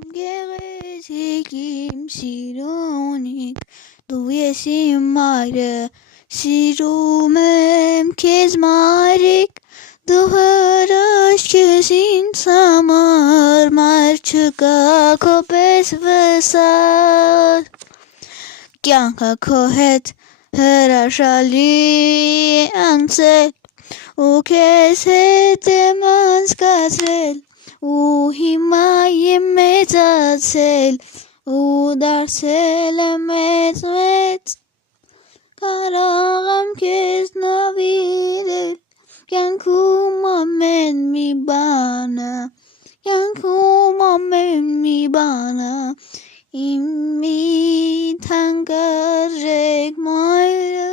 իմ գեղեցիկ իմ սիրունիկ, դու ես իմ մայրը, սիրում եմ քեզ մայրիկ, դու հրաշք ես ինձ համար, մայր չկա քո պես վսալ, կյանքը քո հետ հրաշալի անցել, ու քեզ հետ եմ անցկացրել, ու հիմա եմ մեծացել, ու դարձել եմ մեծ, կարող եմ քեզ նվիրել, կյանքում ամեն մի բանը, իմ մի թանկարժեք մայրը,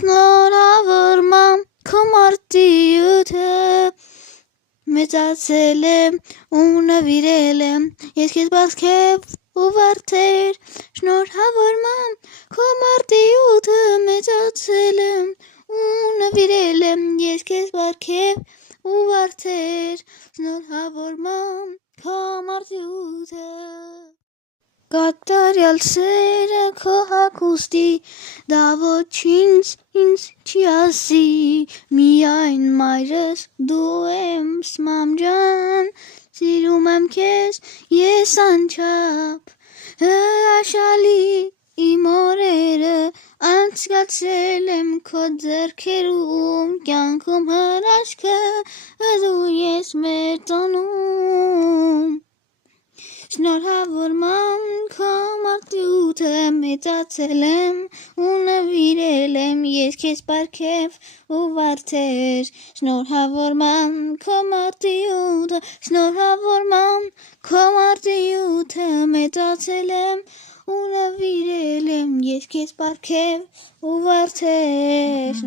շնորհավորում քո մարտիրոյթը, մեծացել եմ ու նվիրել եմ ես քեզ բազկեև ու վարդեր, շնորհավորում քո մարտիրոյթը, մեծացել եմ ու նվիրել եմ ես քեզ բազկեև ու վարդեր, շնորհավորում քո մարտիրոյթը, կատարյալ սերը քո հագուստի, դա ոչինչ ինձ չի ասի, միայն մայրս դու ես մամ ջան, սիրում եմ քեզ ես անչափ, հրաշալի իմ օրերը անցկացրել եմ քո ձեռքերում, կյանքում հրաշքը դու ես մեծանում, շնորհավորում քո մարտիրոյթը, մեծացել եմ ու նվիրել եմ ես քեզ բարգև ու վարդեր, շնորհավորում քո մարտիրոյթը, շնորհավորում քո մարտիրոյթը, մեծացել եմ ու նվիրել եմ ես քեզ բարգև ու վարդեր,